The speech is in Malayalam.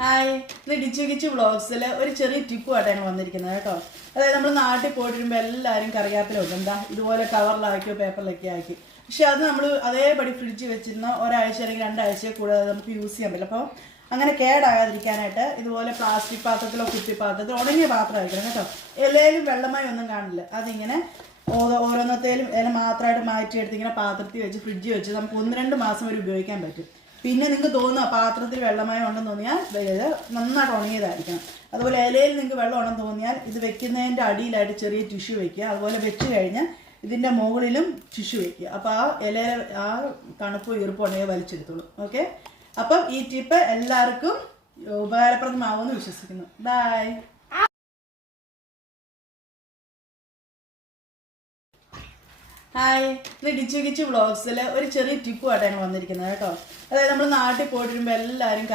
ഹായ്, ഇത് ഡിച്ചു കിച്ചു വ്ളോഗ്സിൽ ഒരു ചെറിയ ടിപ്പുമായിട്ട് ഞങ്ങൾ വന്നിരിക്കുന്നത് കേട്ടോ. അതായത് നമ്മൾ നാട്ടിൽ പോയിട്ട് വരുമ്പോൾ എല്ലാവരും കറിവേപ്പിലുണ്ട്, എന്താ ഇതുപോലെ കവറിലാക്കിയോ പേപ്പറിലൊക്കെ ആക്കി. പക്ഷെ അത് നമ്മൾ അതേപടി ഫ്രിഡ്ജ് വെച്ചിരുന്ന ഒരാഴ്ച അല്ലെങ്കിൽ രണ്ടാഴ്ചയോ കൂടാതെ നമുക്ക് യൂസ് ചെയ്യാൻ പറ്റില്ല. അപ്പോൾ അങ്ങനെ കേടാകാതിരിക്കാനായിട്ട് ഇതുപോലെ പ്ലാസ്റ്റിക് പാത്രത്തിലോ കുപ്പിപ്പാത്രത്തിലോ ഉണങ്ങിയ പാത്രമായിരിക്കണം കേട്ടോ. ഇലയിലും വെള്ളമായി ഒന്നും കാണില്ല. അതിങ്ങനെ ഓരോന്നത്തേലും ഇല മാത്രമായിട്ട് മാറ്റിയെടുത്ത് ഇങ്ങനെ പാത്രത്തിൽ വെച്ച് ഫ്രിഡ്ജിൽ വെച്ച് നമുക്ക് 1-2 മാസം വരെ ഉപയോഗിക്കാൻ പറ്റും. പിന്നെ നിങ്ങൾക്ക് തോന്നുക പാത്രത്തിൽ വെള്ളമയം ഉണ്ടെന്ന് തോന്നിയാൽ നന്നായിട്ട് ഉണങ്ങിയതായിരിക്കണം. അതുപോലെ ഇലയിൽ നിങ്ങൾക്ക് വെള്ളം ഉണ്ടെന്ന് തോന്നിയാൽ ഇത് വെക്കുന്നതിൻ്റെ അടിയിലായിട്ട് ചെറിയ ടിഷ്യൂ വെക്കുക. അതുപോലെ വെച്ച് കഴിഞ്ഞാൽ ഇതിൻ്റെ മുകളിലും ടിഷ്യൂ വെക്കുക. അപ്പോൾ ആ ഇലയിൽ ആ തണുപ്പ് ഈർപ്പം ഉണ്ടെങ്കിൽ വലിച്ചെടുത്തോളൂ. ഓക്കെ, അപ്പം ഈ ടിപ്പ് എല്ലാവർക്കും ഉപകാരപ്രദമാവുമെന്ന് വിശ്വസിക്കുന്നു. ബൈ. ഹായ്, ഇത് ഡിച്ചു കിച്ചു വ്ളോഗ്സിൽ ഒരു ചെറിയ ടിപ്പുമായിട്ട് ഞങ്ങൾ വന്നിരിക്കുന്നത് കേട്ടോ. അതായത് നമ്മൾ നാട്ടിൽ പോയിട്ട് വരുമ്പോൾ എല്ലാവരും